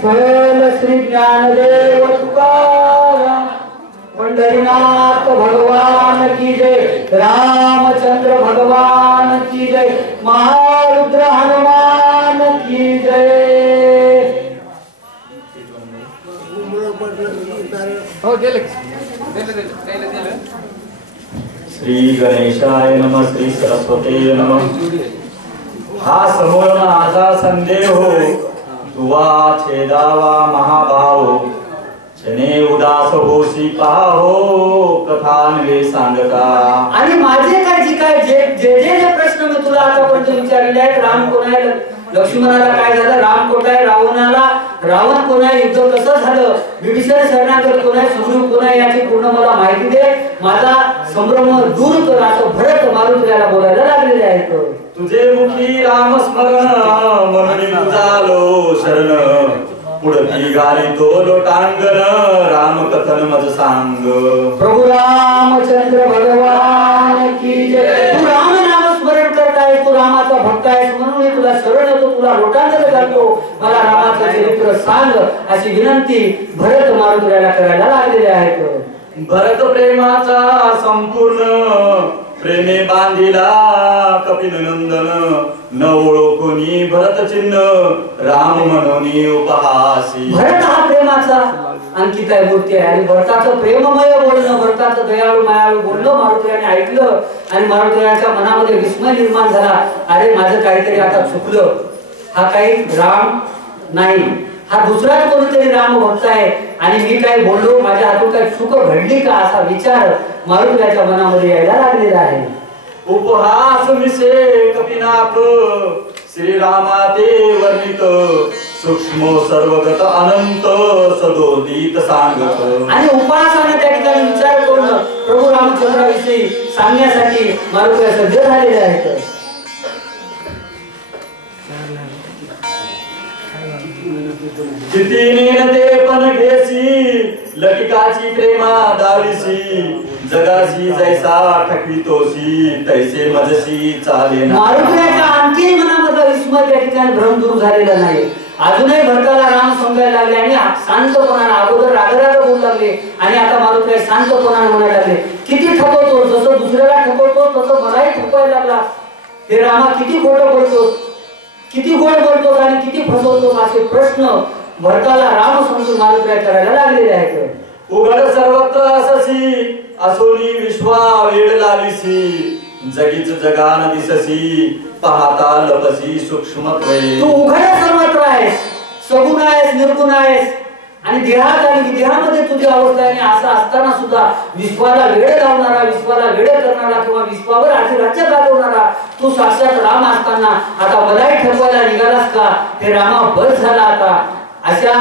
विठ्ठल श्री ज्ञानदेव तुकाराम पंढरीनाथ भगवान की जय, रामचंद्र भगवान की जय, महारुद्र हनुमान की जय। हो दिले श्री गणेशाय नमः, श्री सरस्वती नमः। हा समोरनाचा संदेह तुवा छेदावा महाभाव, छने उदास होशी पाहो कथान्वे सांगता। आणि माझे काय जे प्रश्न मी तुला आतापर्यंत विचारले आहेत, राम कोण आहे, लक्ष्मणाला काय झालं, राम कोण आहे, रावण कोण आहे, युद्ध कसं झालं, विभीषण शरणागत कोण आहे, सुग्रीव कोण आहे, याची पूर्ण मला माहिती दे, माझा संभ्रम दूर कर, असं भरत मारुतीला बोलायला लागलेले आहेत. तुझे मुखी राम स्मरण म्हणून तुझालो शरण, पुढती गाली तो लोटांगण राम कथन मज सांग. प्रभू रामचंद्र भगवान की जय. तू राम नाम स्मरण करताय, तू रामाचा भक्त आहेस म्हणून मी तुला शरण येतो, तुला लोटांगण करतो, मला रामाचं चरित्र सांग अशी विनंती भरत मारुतीला करायला लागलेले आहेत. भरत प्रेमाचा संपूर्ण प्रेमे बांधिला कपिल नंदन, न ओळखुनी भरत चिन्ह राम म्हणून उपहासी. भरत हा प्रेमाचा अंकित आहे, मूर्ती आहे, आणि भरताचं प्रेममय बोलणं, भरताचं दयाळू मायाळू बोलणं मारुतीने ऐकलं आणि मारुतीच्या मनामध्ये विस्मय निर्माण झाला. अरे माझं काहीतरी आता चुकलं, हा काही राम नाही, हा दुसराच कोणीतरी राम भक्त आहे आणि मी काय बोललो, माझ्या हातून काही चूक घडली का असा विचार मारुतीच्या मनामध्ये यायला लागलेला आहे. उपहास मिसे कपिनाथ श्रीरामा ते वर्णित, सूक्ष्म सर्वगत अनंत सदोदित सांगत. आणि उपासाने त्या ठिकाणी विचार करून प्रभू रामचंद्राविषयी सांगण्यासाठी मारुती सज्ज झालेले आहेत. जितीने ते पण घेसी लटिकाची प्रेमा दाविसी, जगाशी जैसा ठकवितोसी तैसे मजसी चाले. मारुतीच्या आणखी मनामधला विस्मय त्या ठिकाणी भ्रम दूर झालेला नाही. अजूनही भरताला राम समजायला लागले आणि शांतपणाने अगोदर रागराग बोलू लागले आणि आता मारुतीला शांतपणाने म्हणायला लागले, किती ठकवतो, जसं दुसऱ्याला ठकवतो तसं मलाही ठकवायला लागला. हे रामा किती खोटं बोलतोस, किती गोड बोलतोस आणि किती फसवतोस असे प्रश्न भरताला राम समजून मारुतीला करायला लागलेले आहेत. उघड सर्वत्र अससी असोनी विश्वा वेळ लाविसी, जगीच जगान दिससी पाहता लपसी सूक्ष्मत्वे. तू उघड सर्वत्र आहेस, सगुण आहेस, निर्गुण आहेस आणि देहात आणि विदेहामध्ये तुझी अवस्था आहे. असं असताना सुद्धा विश्वाला वेळ लावणारा, विश्वाला वेळ करणारा किंवा विश्वावर अधिराज्य गाजवणारा तू साक्षात राम असताना आता मलाही ठरवायला निघालास का, हे रामा बस झाला आता, अशा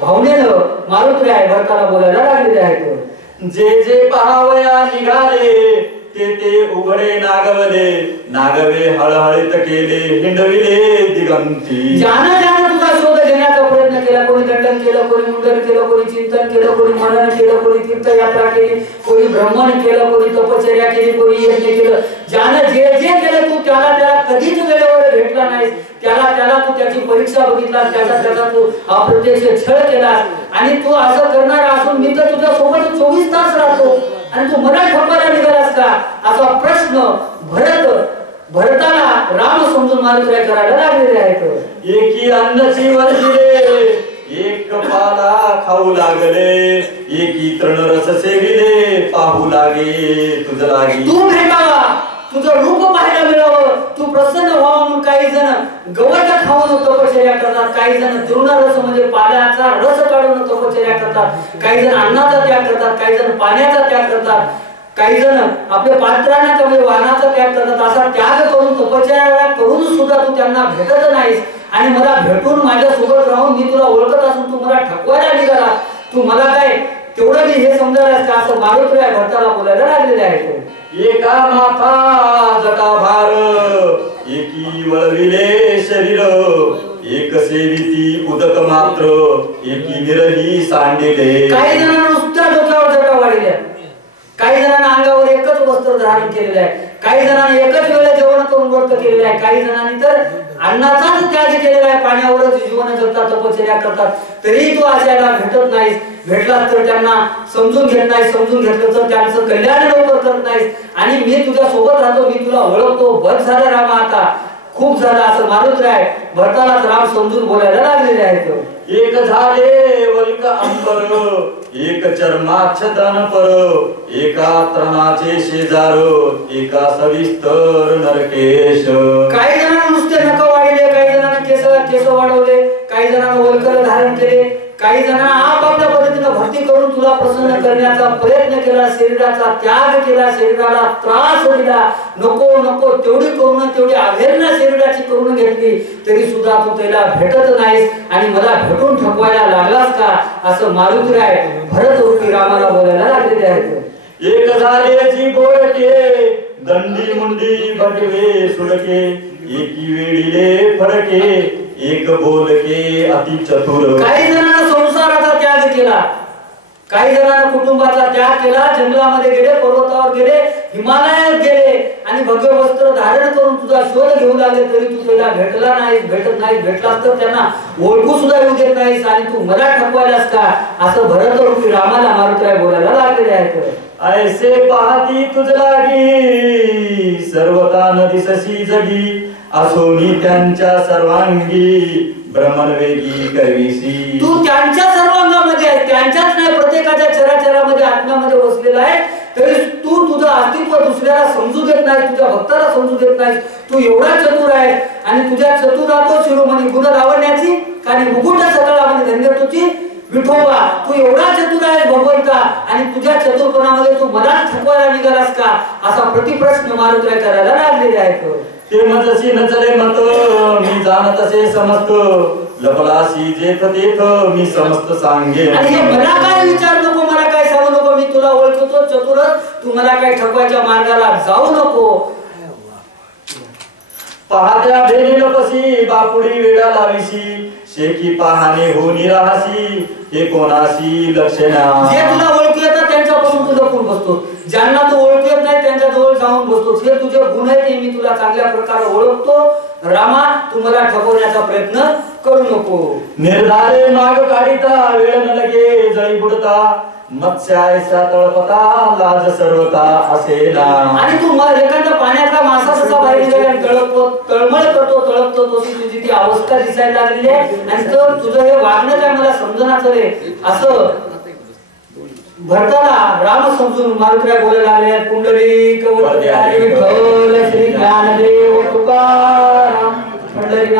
भावनेनं मारुती आहे भरताला बोलायला लागलेले आहेत. जे जे पहावया निघाले ते उघडे नागवले, नागवे हळहळीत केले हिंडविले दिगंती. ज्यानं तुझा शोध घेण्याचा प्रयत्न केला, कोणी दंडन केलं, कोणी मुंडन केलं, कोणी चिंतन केलं, कोणी मनन केलं, कोणी तीर्थयात्रा केली, कोणी भ्रमण केलं, कोणी तपश्चर्या केली, कोणी यज्ञ केलं. ज्यानं जे जे केलं तू त्याला कधीच वेळेवर भेटला नाहीस, त्याला तू त्याची परीक्षा बघितला, त्याचा तू अप्रत्यक्ष छळ केलास आणि तू असं करणार असून मी तर तुझ्या सोबत 24 तास राहतो आणि तू मला ठोकायला निघालास का असा प्रश्न भरताला राम समजून मारुतीला करायला लागलेले आहेत. एकी अन्नची वर्जिले एक पाला खाऊ लागले, एकी तृण रस सेविले पाहू लागे तुझ लागी. तू भेटावा, तुझं रूप पाहायला मिळावं, तू प्रसन्न व्हावं म्हणून काही जण गवत खाऊन तपश्चर्या करतात, काही जण तृणरस म्हणजे पाल्याचा रस काढून तपश्चर्या करतात, काही जण अन्नाचा त्याग करतात, काही जण पाण्याचा त्याग करतात, काही जण आपल्या पात्रांना म्हणजे वाहनाचा त्याग करतात. असा त्याग करून तपश्चर्या करून सुद्धा तू त्यांना भेटत नाहीस आणि मला भेटून माझ्या सोबत राहून मी तुला ओळखत असून तू मला ठकवायला निघाला, तू मला काय तेवढं मी हे समजायलास का असं मारुतीला भरताला बोलायला लागलेले आहेत. एका माथा जटा भार एकी वळविले शरीर, एक सेविती उदक मात्र एकी निरही सांडिले. काही जणांना नुसत्या डोक्यावर जटा वाढल्या, काही जणांना अंगावर एकच वस्त्र धारण केलेलं आहे, काही जणांनी एकच वेळेला जेवण करून व्रत केलेलं आहे, काही जणांनी तर अन्नाचाच त्याग केलेला आहे, पाण्यावरच जीवन जगतात, तपश्चर्या करतात, तरी तू आशाला भेटत नाहीस. भेटलास तर त्यांना समजून घेत नाही, समजून घेतलं तर त्यांचं कल्याण लवकर करत नाहीस. आणि मी तुझ्या सोबत राहतो, मी तुला ओळखतो, बस झालं रामा, आता खूप झालं असं मारुतराय भरतालाच राम समजून बोलायला लागलेले आहेत. एक झाले वल्क अंबर, एक चर्माच्छदन पर, एका तृणाचे शेजार, एका सविस्तर नरकेश. काही जणांना नुसते नख वाढले, काही जणांना केस वाढवले, काही जणांना वल्कर धारण केले, काही जणांना आपापल्या पद्धतीने भक्ती करून तुला प्रसन्न करण्याचा प्रयत्न केला, शरीराचा त्याग केला, शरीराला त्रास दिला, नको नको तेवढी करून तेवढी अवहेलना शरीराची करून घेतली, तरी सुद्धा तू त्याला भेटत नाहीस आणि मला भेटून ठकवायला लागलास का, असं मारुतराय भरत रूपी रामाला बोलायला लागलेले आहेत. एक झाले जी बोलके, दंडी मुंडी भगवे सुडके, एकी वेळीले फडके, एक बोलके अति चतुर. काही जणांना संसाराचा त्याग केला, काही जणांना कुटुंबाचा त्याग केला, जंगलामध्ये गेले, पर्वतावर गेले, हिमालयात गेले आणि भगवे वस्त्र धारण करून तुझा शोध घेऊ लागले, तरी तू त्याला भेटला नाहीस, भेटत नाहीस. भेटलास तर त्यांना ओळखू सुद्धा येऊ देत नाहीस आणि तू मला ठकवायलास का, असं भरत रूपी रामाला मारुतराय बोलायला लागलेले आहेत. ऐसे पाहती तुझ लागी, सर्वता न दिसशी जगी, असोनी त्यांच्या सर्वांगी, भ्रमणवेगी करविसी. तू त्यांच्या सर्वांगामध्ये आहे, त्यांच्याच नाही, प्रत्येकाच्या चराचरामध्ये आत्म्यामध्ये वसलेला आहे, तरी तू तुझं अस्तित्व दुसऱ्याला समजू देत नाही, तुझ्या भक्ताला समजू देत नाही. तू एवढा चतुर आहे आणि तुझ्या चतुरातो शिरोमणी गुण लावण्याची आणि मुकुट सकळामध्ये धन्य तुझी विठोबा. तू एवढा चतुर आहेस भगवंता आणि तुझ्या चतुरपणामध्ये तू मलाच ठकवायला निघालास का, असा प्रतिप्रश्न मारुतराय करायला लागलेले आहेत. ते मजसी नचले मत, मी जाणत असे समस्त, लपलासी जेथ तेथ मी समस्त सांगे. आणि हे मला काय विचार नको, मला काय सांगू नको, मी तुला ओळखतो चतुरच, तू मला काय ठकवायच्या मार्गाला जाऊ नको. पाहत्या भेली लपसी, बापुडी वेळा लाविसी, शेकी पाहणे हो निराहासी, हे कोणाशी लक्षणा. जे तुला ओळखू येतात त्यांच्यापासून तू लपून बसतो, ज्यांना तू ओळखू येत नाही त्यांच्या जवळ जाऊन बसतोस. हे तुझे गुण आहेत, मी तुला चांगल्या प्रकारे ओळखतो. रामा, तू मला ठकवण्याचा प्रयत्न करू नको. निर्धारे माग काढिता, वेळ न लगे जळी बुडता, मत्स्यायसा तळपता, लाज सर्वता असेना. आणि तू एखाद्या पाण्याचा मासा कसा बाहेर निघाला तळपतो, तळमळ करतो, तळपतो, तशी तुझी ती अवस्था दिसायला लागलेली आहे. आणि तर तुझं हे वागणं काय मला समजणार रे, असं भरताला राम समजून मारुतराय बोलायला लागले. पुंडलिक वरती विठ्ठल श्री ज्ञानदेव तुकाराम पंढरीनाथ.